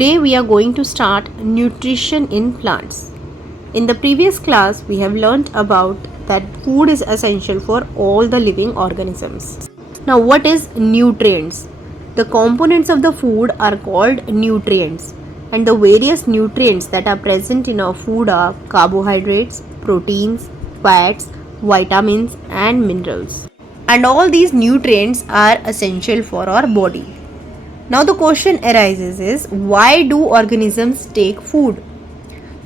Today we are going to start nutrition in plants. In the previous class we have learnt about that food is essential for all the living organisms. Now what is nutrients? The components of the food are called nutrients, and the various nutrients that are present in our food are carbohydrates, proteins, fats, vitamins and minerals. And all these nutrients are essential for our body. Now the question arises is, why do organisms take food?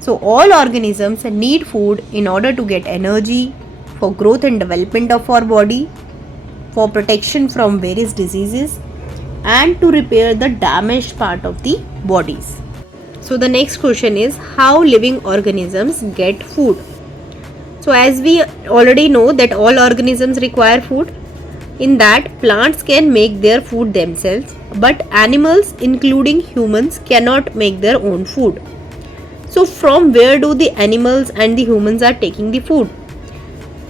So all organisms need food in order to get energy, for growth and development of our body, for protection from various diseases, and to repair the damaged part of the bodies. So the next question is, how living organisms get food? So as we already know that all organisms require food. In that, plants can make their food themselves, but animals including humans cannot make their own food. So from where do the animals and the humans are taking the food?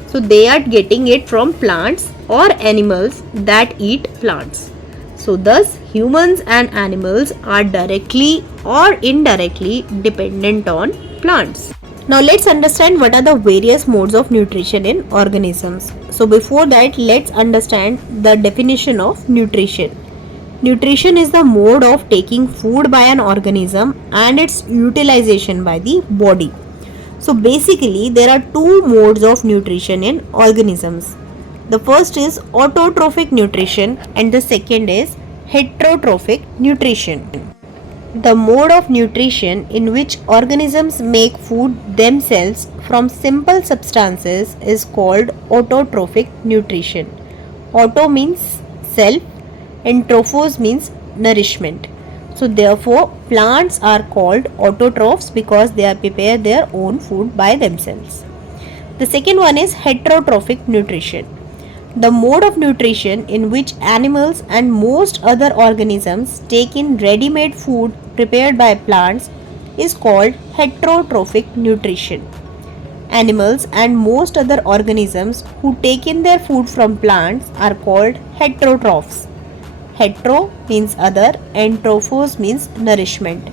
So they are getting it from plants or animals that eat plants. So thus humans and animals are directly or indirectly dependent on plants. Now let's understand what are the various modes of nutrition in organisms. So before that, let's understand the definition of nutrition. Nutrition is the mode of taking food by an organism and its utilization by the body. So basically there are two modes of nutrition in organisms. The first is autotrophic nutrition and the second is heterotrophic nutrition. The mode of nutrition in which organisms make food themselves from simple substances is called autotrophic nutrition. Auto means self and trophos means nourishment. So therefore plants are called autotrophs because they prepare their own food by themselves. The second one is heterotrophic nutrition. The mode of nutrition in which animals and most other organisms take in ready-made food prepared by plants is called heterotrophic nutrition. Animals and most other organisms who take in their food from plants are called heterotrophs. Hetero means other and trophos means nourishment.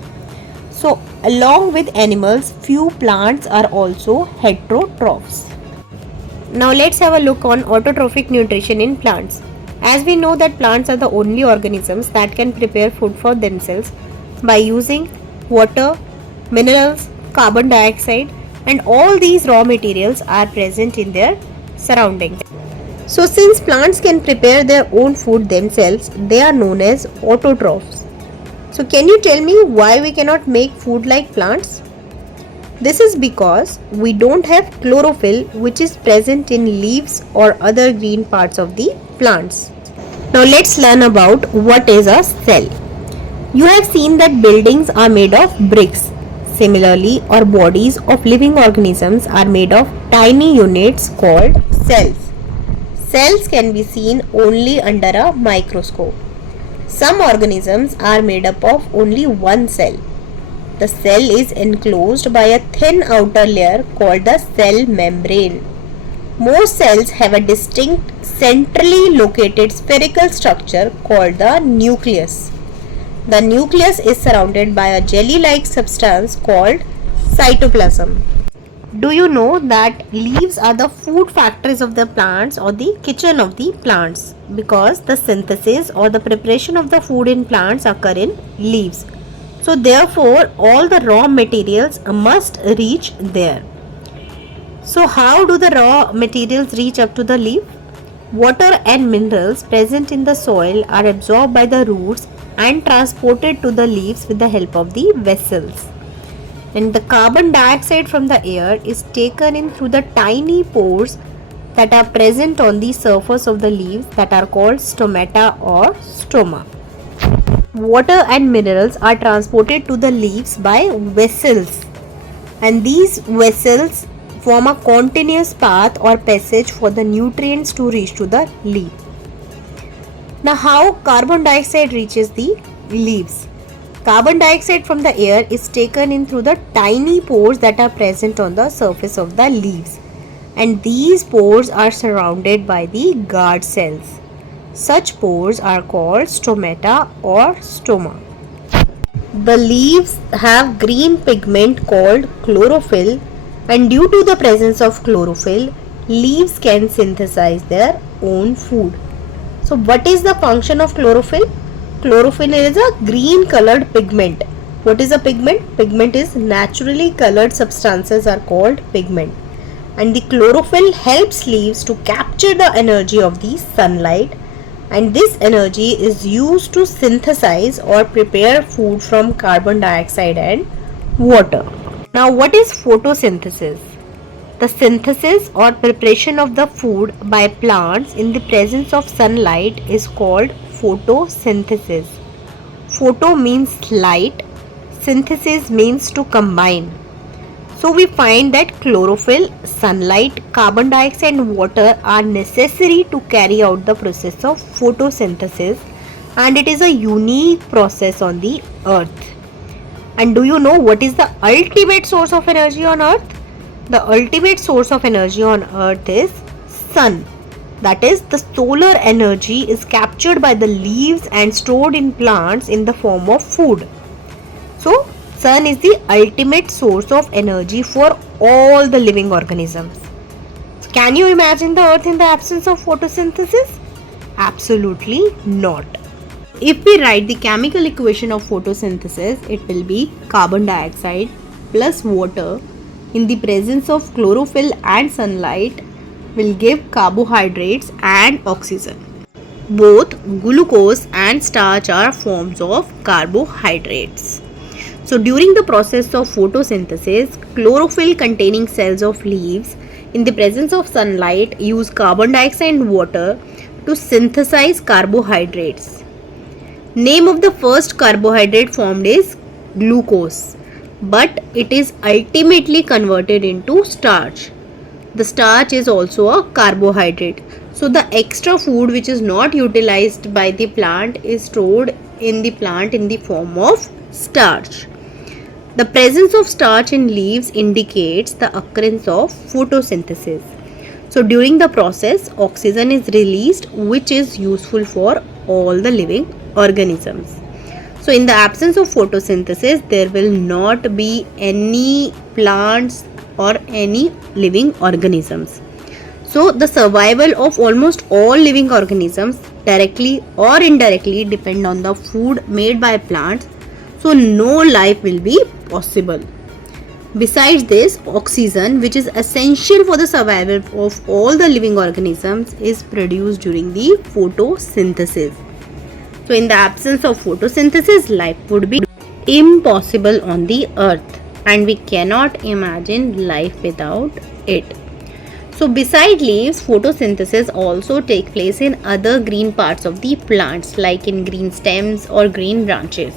So along with animals, few plants are also heterotrophs. Now let's have a look on autotrophic nutrition in plants. As we know that plants are the only organisms that can prepare food for themselves by using water, minerals, carbon dioxide, and all these raw materials are present in their surroundings. So since plants can prepare their own food themselves, they are known as autotrophs. So can you tell me why we cannot make food like plants? This is because we don't have chlorophyll, which is present in leaves or other green parts of the plants. Now let's learn about what is a cell. You have seen that buildings are made of bricks. Similarly, our bodies of living organisms are made of tiny units called cells. Cells can be seen only under a microscope. Some organisms are made up of only one cell. The cell is enclosed by a thin outer layer called the cell membrane. Most cells have a distinct centrally located spherical structure called the nucleus. The nucleus is surrounded by a jelly-like substance called cytoplasm. Do you know that leaves are the food factories of the plants or the kitchen of the plants? Because the synthesis or the preparation of the food in plants occur in leaves. So therefore all the raw materials must reach there. So how do the raw materials reach up to the leaf? Water and minerals present in the soil are absorbed by the roots and transported to the leaves with the help of the vessels. And the carbon dioxide from the air is taken in through the tiny pores that are present on the surface of the leaves that are called stomata or stoma. Water and minerals are transported to the leaves by vessels, and these vessels form a continuous path or passage for the nutrients to reach to the leaf. Now how carbon dioxide reaches the leaves? Carbon dioxide from the air is taken in through the tiny pores that are present on the surface of the leaves, and these pores are surrounded by the guard cells. Such pores are called stomata or stoma. The leaves have green pigment called chlorophyll, and due to the presence of chlorophyll, leaves can synthesize their own food. So what is the function of chlorophyll? Chlorophyll is a green colored pigment. What is a pigment? Pigment is naturally colored substances are called pigment. And the chlorophyll helps leaves to capture the energy of the sunlight, and this energy is used to synthesize or prepare food from carbon dioxide and water. Now what is photosynthesis? The synthesis or preparation of the food by plants in the presence of sunlight is called photosynthesis. Photo means light, synthesis means to combine. So we find that chlorophyll, sunlight, carbon dioxide and water are necessary to carry out the process of photosynthesis, and it is a unique process on the earth. And do you know what is the ultimate source of energy on earth? The ultimate source of energy on earth is sun. That is, the solar energy is captured by the leaves and stored in plants in the form of food. So sun is the ultimate source of energy for all the living organisms. Can you imagine the earth in the absence of photosynthesis? Absolutely not. If we write the chemical equation of photosynthesis, it will be carbon dioxide plus water in the presence of chlorophyll and sunlight will give carbohydrates and oxygen. Both glucose and starch are forms of carbohydrates. So during the process of photosynthesis, chlorophyll containing cells of leaves in the presence of sunlight use carbon dioxide and water to synthesize carbohydrates. Name of the first carbohydrate formed is glucose, but it is ultimately converted into starch. The starch is also a carbohydrate. So the extra food which is not utilized by the plant is stored in the plant in the form of starch. The presence of starch in leaves indicates the occurrence of photosynthesis. So during the process, oxygen is released, which is useful for all the living organisms. So in the absence of photosynthesis, there will not be any plants or any living organisms. So the survival of almost all living organisms directly or indirectly depend on the food made by plants. So no life will be possible. Besides this, oxygen, which is essential for the survival of all the living organisms, is produced during the photosynthesis. So in the absence of photosynthesis, life would be impossible on the earth, and we cannot imagine life without it. So beside leaves, photosynthesis also take place in other green parts of the plants, like in green stems or green branches.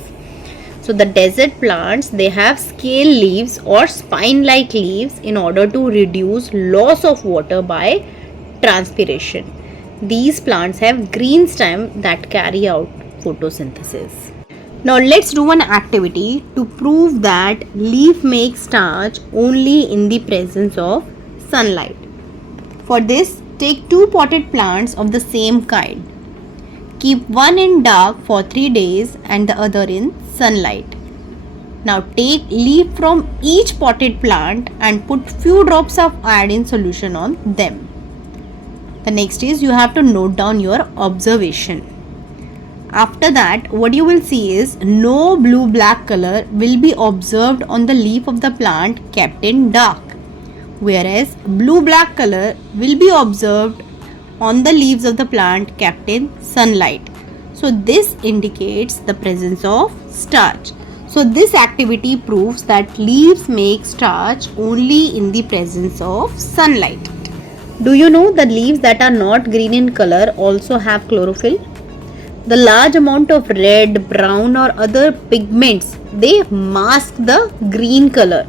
So the desert plants, they have scale leaves or spine-like leaves in order to reduce loss of water by transpiration. These plants have green stem that carry out photosynthesis. Now let's do an activity to prove that leaf makes starch only in the presence of sunlight. For this, take two potted plants of the same kind. Keep one in dark for 3 days and the other in sunlight. Now take leaf from each potted plant and put few drops of iodine solution on them. The next is you have to note down your observation. After that, what you will see is no blue-black color will be observed on the leaf of the plant kept in dark, whereas blue-black color will be observed on the leaves of the plant kept in sunlight. So this indicates the presence of starch. So this activity proves that leaves make starch only in the presence of sunlight. Do you know that leaves that are not green in color also have chlorophyll? The large amount of red, brown or other pigments, they mask the green color,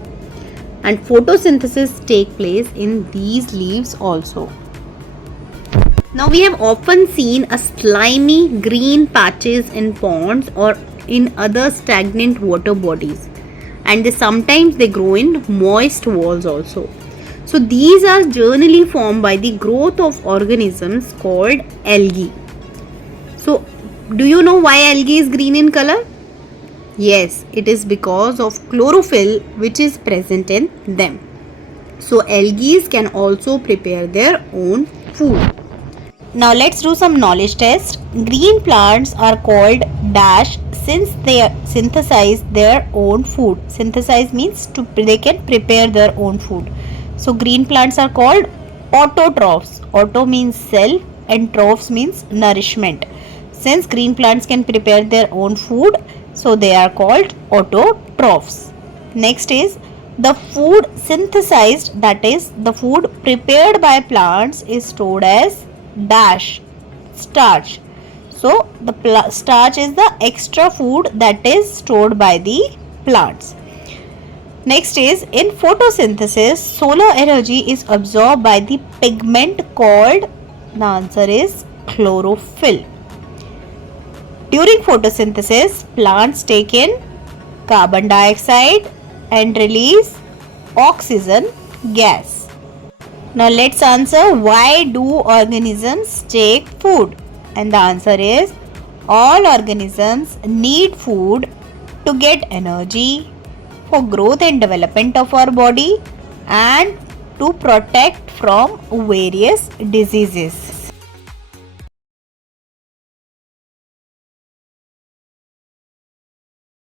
and photosynthesis take place in these leaves also. Now we have often seen a slimy green patches in ponds or in other stagnant water bodies, and sometimes they grow in moist walls also. So these are generally formed by the growth of organisms called algae. So do you know why algae is green in color? Yes, it is because of chlorophyll which is present in them. So algae can also prepare their own food. Now let's do some knowledge test. Green plants are called dash since they synthesize their own food. Synthesize means they can prepare their own food. So green plants are called autotrophs. Auto means self and trophs means nourishment. Since green plants can prepare their own food, so they are called autotrophs. Next is the food synthesized, that is the food prepared by plants is stored as dash starch. So the starch is the extra food that is stored by the plants. Next is in photosynthesis, solar energy is absorbed by the pigment called, the answer is chlorophyll. During photosynthesis, plants take in carbon dioxide and release oxygen gas. Now let's answer, why do organisms take food? And the answer is, all organisms need food to get energy, for growth and development of our body, and to protect from various diseases.